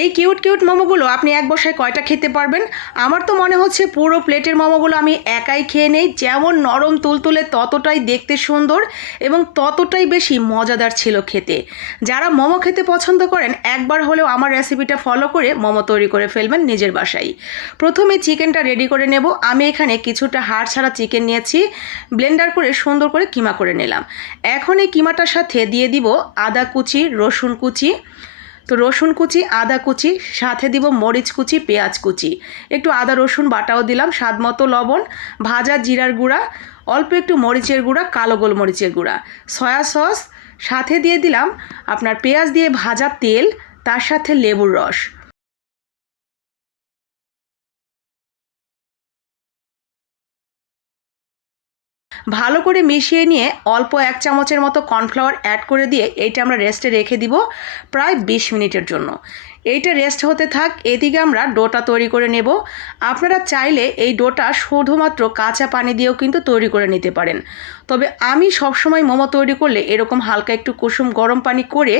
এই cute cute মোমোগুলো আপনি এক বসায় কয়টা খেতে পারবেন? আমার তো মনে হচ্ছে পুরো প্লেটের মোমোগুলো আমি একাই খেয়ে নেই। যেমন নরম তুলতুলে ততটাই দেখতে সুন্দর এবং ততটাই বেশি মজাদার ছিল খেতে। যারা মোমো খেতে পছন্দ করেন, একবার হলেও আমার রেসিপিটা ফলো করে মোমো তৈরি করে ফেলবেন নিজের বাসায়। প্রথমে চিকেনটা রেডি করে নেব। আমি এখানে কিছুটা হাড় ছাড়া চিকেন নিয়েছি। ব্লেন্ডার করে সুন্দর করে কিমা করে নিলাম। এখন এই কিমাটার সাথে দিয়ে দিব আদা কুচি, রসুন কুচি তো রসুন কুচি, আদা কুচি, সাথে দিব মরিচ কুচি, পেঁয়াজ কুচি। একটু আদা, রসুন বাটাও দিলাম, স্বাদ মতো লবণ, ভাজা জিরার গুঁড়া, অল্প একটু মরিচের গুঁড়া, কালো গোলমরিচের গুঁড়া। সয়া সস, সাথে দিয়ে দিলাম আপনার পেঁয়াজ দিয়ে ভাজা তেল, তার সাথে লেবুর রস। ভালো করে মিশিয়ে নিয়ে অল্প এক চামচের মতো কর্নফ্লাওয়ার অ্যাড করে দিয়ে এইটা আমরা রেস্টে রেখে দিব প্রায় বিশ মিনিটের জন্য। এইটা রেস্ট হতে থাক, এদিকে আমরা ডোটা তৈরি করে নেব। আপনারা চাইলে এই ডোটা শুধুমাত্র কাঁচা পানি দিয়েও কিন্তু তৈরি করে নিতে পারেন। তবে আমি সবসময় মোমো তৈরি করলে এরকম হালকা একটু কুসুম গরম পানি করে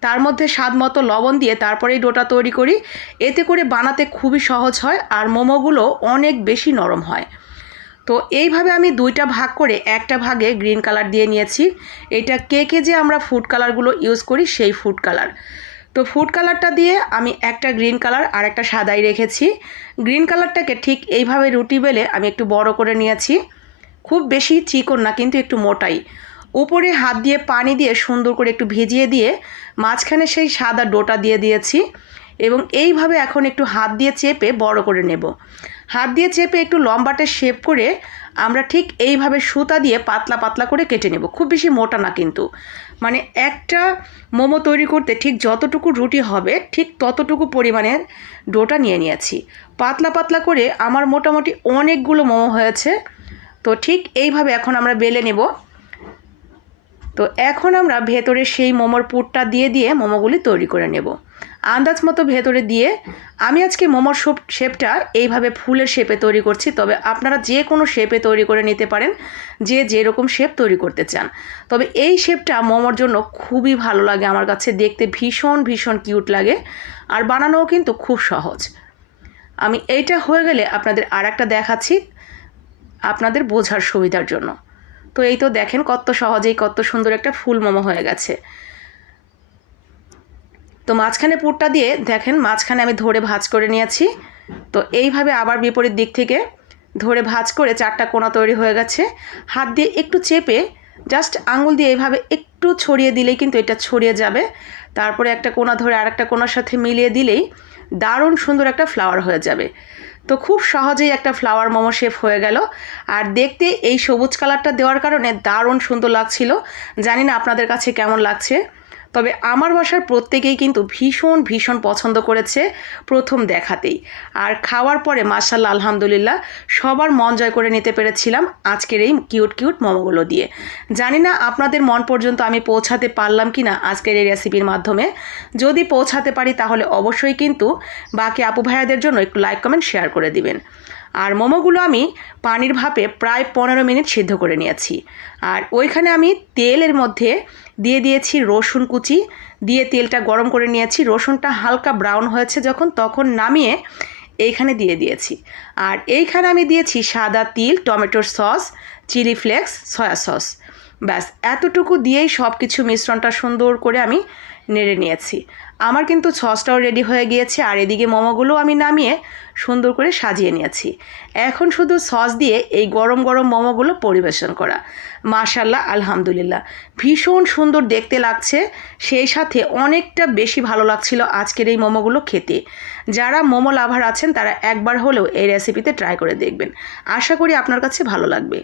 তার মধ্যে স্বাদ মতো লবণ দিয়ে তারপরে এই ডোটা তৈরি করি। এতে করে বানাতে খুবই সহজ হয় আর মোমোগুলো অনেক বেশি নরম হয়। তো এইভাবে আমি দুইটা ভাগ করে একটা ভাগে গ্রিন কালার দিয়ে নিয়েছি। এটা কেকে যে আমরা ফুড কালারগুলো ইউজ করি সেই ফুড কালার। তো ফুড কালারটা দিয়ে আমি একটা গ্রিন কালার আর একটা সাদাই রেখেছি। গ্রিন কালারটাকে ঠিক এইভাবে রুটি বেলে আমি একটু বড় করে নিয়েছি। খুব বেশি চিকন না, কিন্তু একটু মোটাই। উপরে হাত দিয়ে পানি দিয়ে সুন্দর করে একটু ভিজিয়ে দিয়ে মাঝখানে সেই সাদা ডোটা দিয়ে দিয়েছি। এবং এইভাবে এখন একটু হাত দিয়ে চেপে বড় করে নেব। হাত দিয়ে চেপে একটু লম্বাটে শেপ করে আমরা ঠিক এইভাবে সুতা দিয়ে পাতলা পাতলা করে কেটে নেব। খুব বেশি মোটা না কিন্তু। মানে একটা মোমো তৈরি করতে ঠিক যতটুকু রুটি হবে ঠিক ততটুকু পরিমাণের ডোটা নিয়ে নিয়েছি। পাতলা পাতলা করে আমার মোটামুটি অনেকগুলো মোমো হয়েছে। তো ঠিক এইভাবে এখন আমরা বেলে নেব। তো এখন আমরা ভেতরে সেই মোমোর পুরটা দিয়ে দিয়ে মোমোগুলি তৈরি করে নেব। আন্দাজ মতো ভেতরে দিয়ে আমি আজকে মোমোর শেপ, শেপটা এইভাবে ফুলের শেপে তৈরি করছি, তবে আপনারা যে কোনো শেপে তৈরি করে নিতে পারেন, যে যেরকম শেপ তৈরি করতে চান। তবে এই শেপটা মোমোর জন্য খুবই ভালো লাগে, আমার কাছে দেখতে ভীষণ ভীষণ কিউট লাগে, আর বানানোও কিন্তু খুব সহজ। আমি এইটা হয়ে গেলে আপনাদের আর একটা দেখাচ্ছি, আপনাদের বোঝার সুবিধার জন্য। তো এই তো দেখেন কত সহজেই কত সুন্দর একটা ফুল মোমো হয়ে গেছে। তো মাঝখানে পুরটা দিয়ে দেখেন মাঝখানে আমি ধরে ভাজ করে নিয়েছি। তো এইভাবে আবার বিপরীত দিক থেকে ধরে ভাজ করে চারটা কোনা তৈরি হয়ে গেছে। হাত দিয়ে একটু চেপে জাস্ট আঙুল দিয়ে এইভাবে একটু ছড়িয়ে দিলেই কিন্তু এটা ছড়িয়ে যাবে। তারপরে একটা কোনা ধরে আরেকটা কোনার সাথে মিলিয়ে দিলেই দারুণ সুন্দর একটা ফ্লাওয়ার হয়ে যাবে। তো খুব সহজেই একটা ফ্লাওয়ার মোমো শেপ হয়ে গেল। আর দেখতে এই সবুজ কালারটা দেওয়ার কারণে দারুণ সুন্দর লাগছিল। জানি না আপনাদের কাছে কেমন লাগছে। তবে আমার বাসার প্রত্যেকেই কিন্তু ভীষণ ভীষণ পছন্দ করেছে প্রথম দেখাতেই। আর খাওয়ার পরে মার্শাল্লাহ আলহামদুলিল্লাহ, সবার মন জয় করে নিতে পেরেছিলাম আজকের এই কিউট কিউট মোমোগুলো দিয়ে। জানি না আপনাদের মন পর্যন্ত আমি পৌঁছাতে পারলাম কি না আজকের এই রেসিপির মাধ্যমে। যদি পৌঁছাতে পারি তাহলে অবশ্যই কিন্তু বাকি আপু ভাইয়াদের জন্য একটু লাইক কমেন্ট শেয়ার করে দিবেন। আর মোমোগুলো আমি পানির ভাপে প্রায় পনেরো মিনিট সিদ্ধ করে নিয়েছি। আর ওইখানে আমি তেলের মধ্যে দিয়ে দিয়েছি রসুন কুচি। দিয়ে তেলটা গরম করে নিয়েছি। রসুনটা হালকা ব্রাউন হয়েছে যখন, তখন নামিয়ে এইখানে দিয়ে দিয়েছি। আর এইখানে আমি দিয়েছি সাদা তিল, টমেটোর sauce, chilli flakes, soya sauce. ব্যাস, এতটুকু দিয়েই সব কিছু মিশ্রণটা সুন্দর করে আমি নেড়ে নিয়েছি। আমার কিন্তু সসটাও রেডি হয়ে গিয়েছে আর এদিকে মোমোগুলো আমি নামিয়ে সুন্দর করে সাজিয়ে নিয়েছি। এখন শুধু সস দিয়ে এই গরম গরম মোমোগুলো পরিবেশন করা। মাশাল্লাহ আলহামদুলিল্লাহ। ভীষণ সুন্দর দেখতে লাগছে। সেই সাথে অনেকটা বেশি ভালো লাগছিল আজকের এই মোমোগুলো খেতে। যারা মোমো লাভার আছেন তারা একবার হলেও এই রেসিপিতে ট্রাই করে দেখবেন। আশা করি আপনার কাছে ভালো লাগবে।